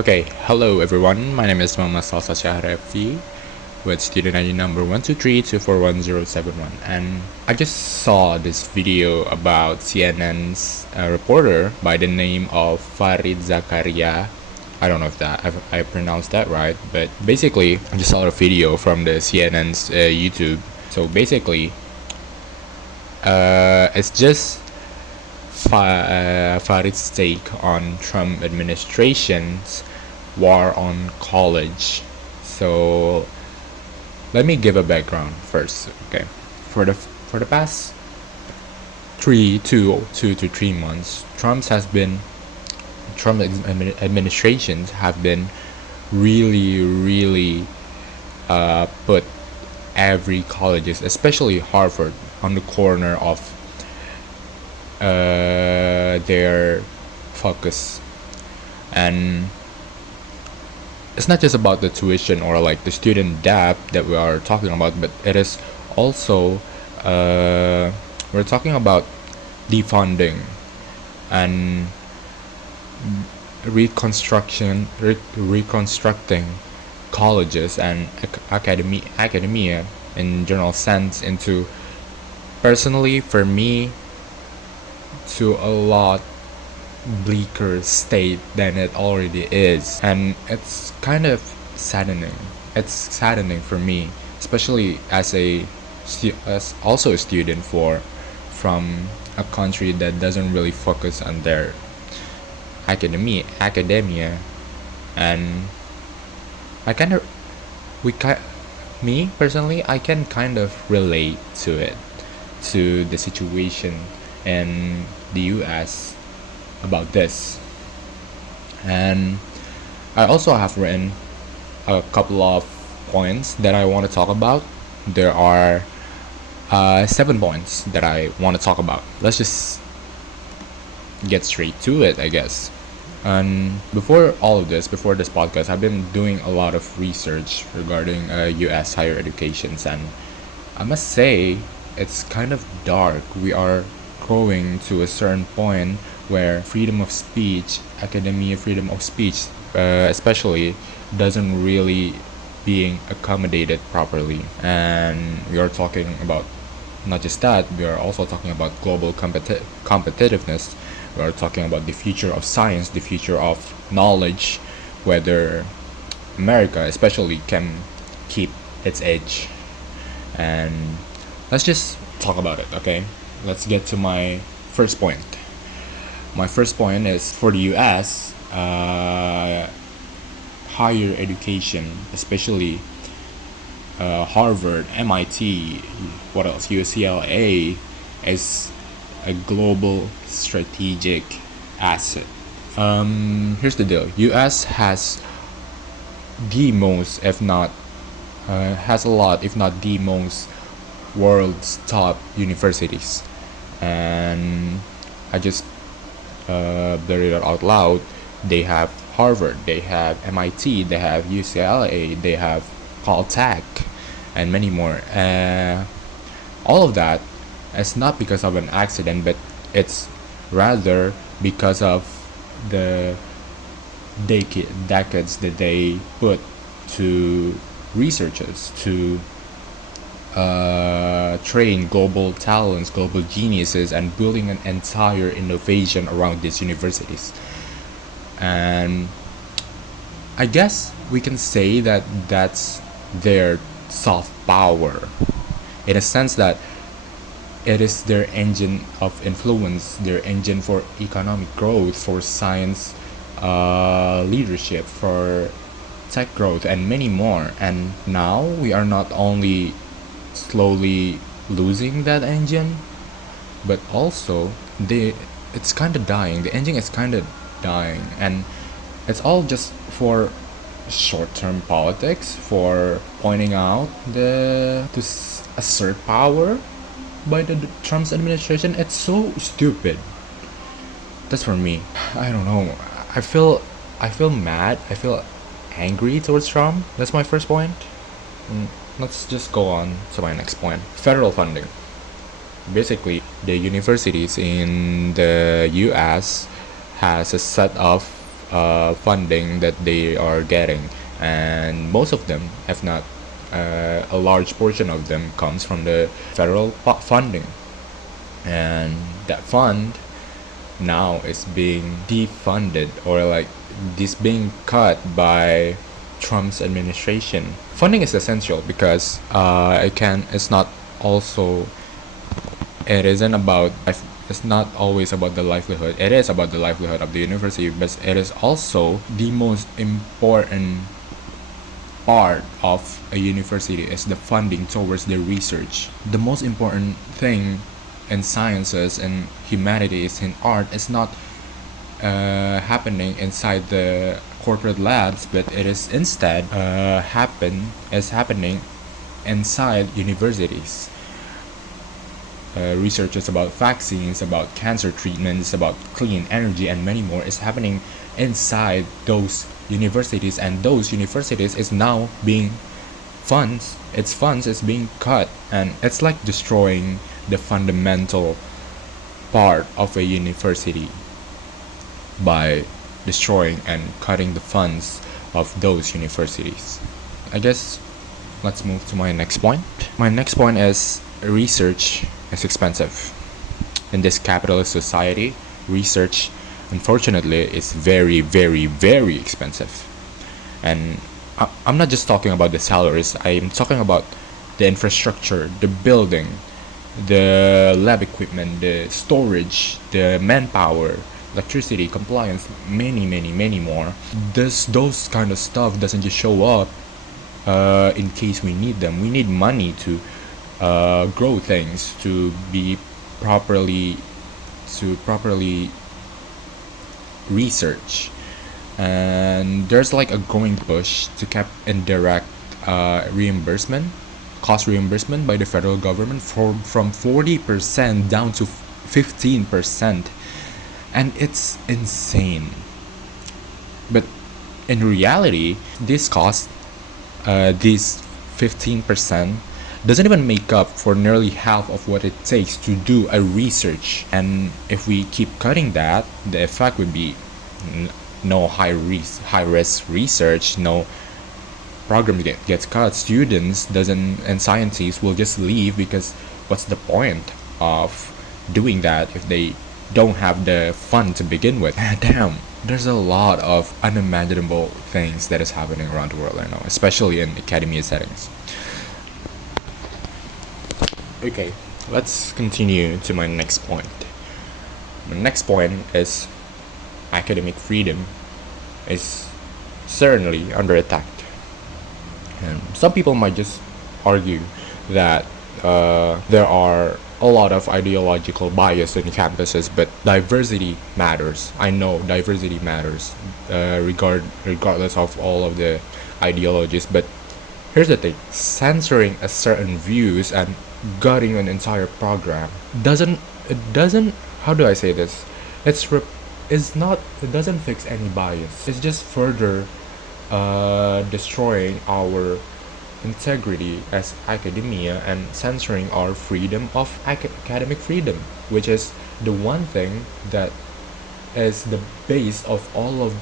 Okay, hello everyone. My name is Tsalsa Syachrevy with student ID number 123241071, and I just saw this video about CNN's reporter by the name of Farid Zakaria. I don't know if I pronounced that right, but basically I just saw a video from the CNN's YouTube. So basically, it's just Farid's take on Trump administration's war on college. So let me give a background first. Okay, for the past 2 to 3 months, Trump administrations have been really put every colleges, especially Harvard, on the corner of their focus. And it's not just about the tuition or like the student debt that we are talking about, but it is also we're talking about defunding and reconstructing colleges and academia in general sense into, personally for me, to a lot bleaker state than it already is, and it's kind of saddening. It's saddening for me, especially as also a student from a country that doesn't really focus on their academia, and I kind of me personally, I can kind of relate to it, to the situation in the US about this. And I also have written a couple of points that I want to talk about. There are 7 points that I want to talk about. Let's just get straight to it, I guess. And before this podcast, I've been doing a lot of research regarding US higher educations, and I must say it's kind of dark. We are growing to a certain point where freedom of speech, academia freedom of speech, especially, doesn't really being accommodated properly. And we are talking about not just that, we are also talking about global competitiveness. We are talking about the future of science, the future of knowledge, whether America especially can keep its edge. And let's just talk about it, okay? Let's get to my first point. My first point is, for the US, higher education, especially Harvard, MIT, what else? UCLA, is a global strategic asset. Here's the deal. US has the most, if not has a lot, if not the most, world's top universities. And I just blurted it out loud. They have Harvard, they have MIT, they have UCLA, they have Caltech, and many more. All of that is not because of an accident, but it's rather because of the decades that they put to researchers to train global talents, global geniuses, and building an entire innovation around these universities. And I guess we can say that that's their soft power, in a sense that it is their engine of influence, their engine for economic growth, for science leadership, for tech growth, and many more. And now we are not only slowly losing that engine, but also it's kind of dying. The engine is kind of dying, and it's all just for short-term politics, for pointing out to assert power by the Trump's administration. It's so stupid. That's for me. I don't know. I feel mad. I feel angry towards Trump. That's my first point. Let's just go on to my next point. Federal funding. Basically, the universities in the US has a set of funding that they are getting, and most of them, if not a large portion of them, comes from the federal funding, and that fund now is being defunded, or like this being cut by Trump's administration. Funding is essential because it's not also it isn't about it's not always about the livelihood. It is about the livelihood of the university, but it is also the most important part of a university is the funding towards the research. The most important thing in sciences and humanities and art is not happening inside the corporate labs, but it is instead happening inside universities. Research is about vaccines, about cancer treatments, about clean energy, and many more is happening inside those universities, and those universities is now being funds is being cut, and it's like destroying the fundamental part of a university by destroying and cutting the funds of those universities. I guess let's move to my next point. My next point is research is expensive. In this capitalist society, research, unfortunately, is very, very, very expensive. And I'm not just talking about the salaries, I'm talking about the infrastructure, the building, the lab equipment, the storage, the manpower, electricity, compliance, many more. Those kind of stuff doesn't just show up in case we need them. We need money to grow things, to properly research, and there's like a growing push to cap indirect cost reimbursement by the federal government from 40% down to 15%, and it's insane. But in reality, this 15% doesn't even make up for nearly half of what it takes to do a research. And if we keep cutting that, the effect would be no high risk research, no program gets cut, students and scientists will just leave, because what's the point of doing that if they don't have the fund to begin with? Damn, there's a lot of unimaginable things that is happening around the world right now, especially in academia settings. Okay, let's continue to my next point. My next point is academic freedom is certainly under attack. And some people might just argue that there are a lot of ideological bias in campuses, but diversity matters. I know diversity matters, regardless of all of the ideologies. But here's the thing: censoring a certain views and gutting an entire program doesn't. How do I say this? It doesn't fix any bias. It's just further destroying our integrity as academia and censoring our freedom of academic freedom, which is the one thing that is the base of all of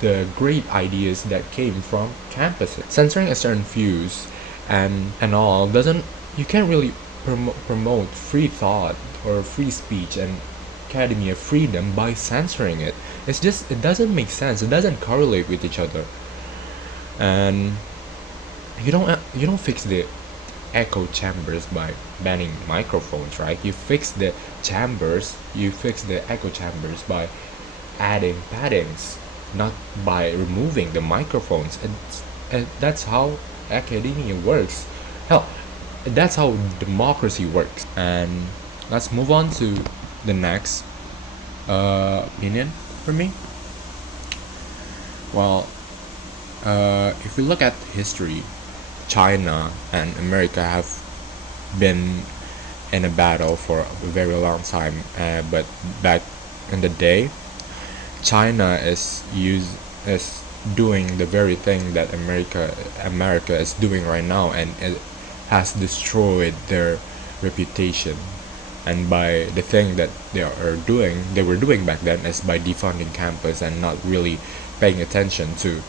the great ideas that came from campuses. Censoring a certain views and all doesn't. You can't really promote free thought or free speech and academia freedom by censoring it. It doesn't make sense. It doesn't correlate with each other. And you don't fix the echo chambers by banning microphones, right? You fix the echo chambers by adding paddings, not by removing the microphones. And that's how academia works. Hell, that's how democracy works. And let's move on to the next opinion for me. Well, if we look at history, China and America have been in a battle for a very long time. But back in the day, China is doing the very thing that America is doing right now, and it has destroyed their reputation. And by the thing that they were doing back then is by defunding campus and not really paying attention to,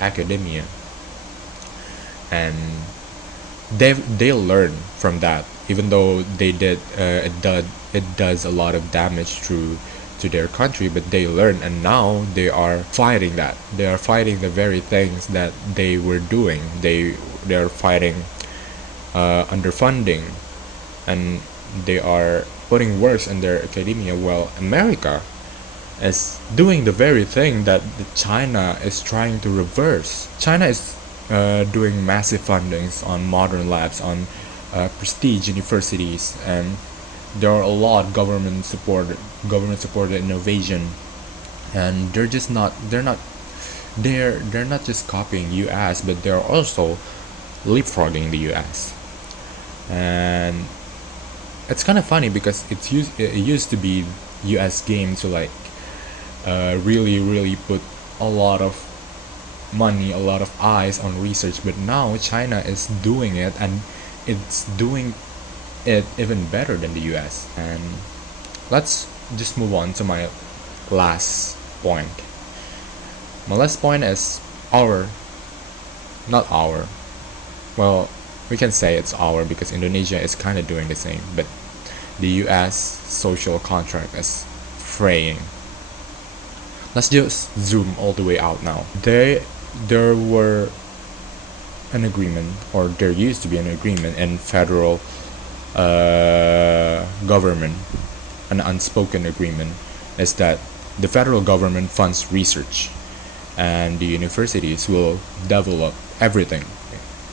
academia, and they learn from that, even though it does a lot of damage to their country, but they learn, and now they are fighting that. They are fighting the very things that they were doing. They are fighting underfunding, and they are putting works in their academia. Well, America is doing the very thing that China is trying to reverse. China is doing massive fundings on modern labs, on prestige universities, and there are a lot government supported innovation, and they're not just copying US, but they're also leapfrogging the US. And it's kind of funny because it used to be US game to like really put a lot of money, a lot of eyes on research, but now China is doing it, and it's doing it even better than the US. And let's just move on to my last point. My last point is not our, well, we can say it's our because Indonesia is kind of doing the same, but the US social contract is fraying. Let's just zoom all the way out now. There were an agreement, or there used to be an agreement in federal government. An unspoken agreement is that the federal government funds research, and the universities will develop everything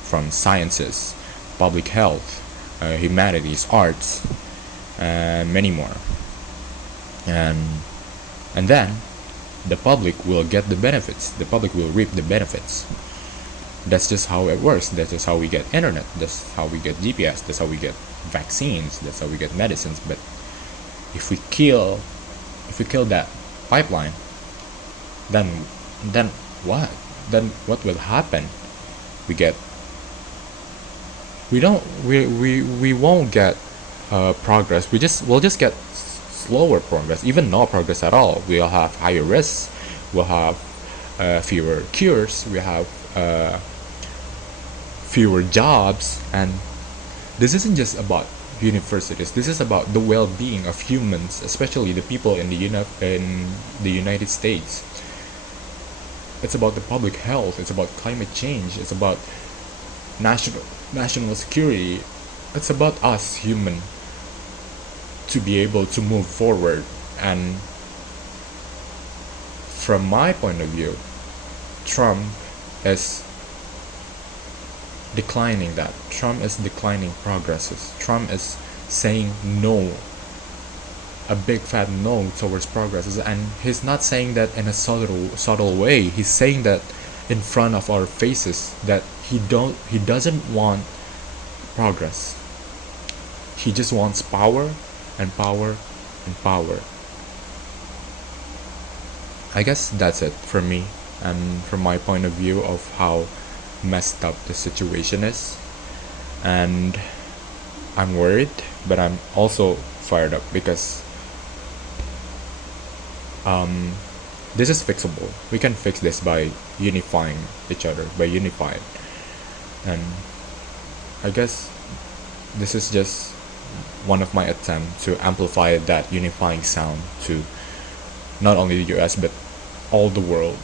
from sciences, public health, humanities, arts, and many more. And then the public will get the benefits. The public will reap the benefits. That's just how it works. That's just how we get internet. That's how we get GPS. That's how we get vaccines. That's how we get medicines. But if we kill that pipeline, then what? Then what will happen? We won't get progress. We'll just get slower progress, even no progress at all. We'll have higher risks. We'll have fewer cures. We have fewer jobs, and this isn't just about universities. This is about the well-being of humans, especially the people in the United States. It's about the public health. It's about climate change. It's about national security. It's about us human to be able to move forward. And from my point of view, Trump is declining that. Trump is declining progresses. Trump is saying no, a big fat no towards progresses, and he's not saying that in a subtle way. He's saying that in front of our faces, that he doesn't want progress. He just wants power and power and power. I guess that's it for me, and from my point of view of how messed up the situation is. And I'm worried, but I'm also fired up because this is fixable. We can fix this by unifying each other, and I guess this is just one of my attempts to amplify that unifying sound to not only the US but all the world,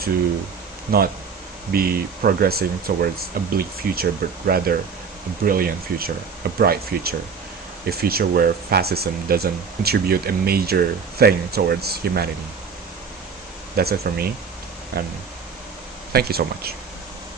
to not be progressing towards a bleak future, but rather a brilliant future, a bright future, a future where fascism doesn't contribute a major thing towards humanity. That's it for me, and thank you so much.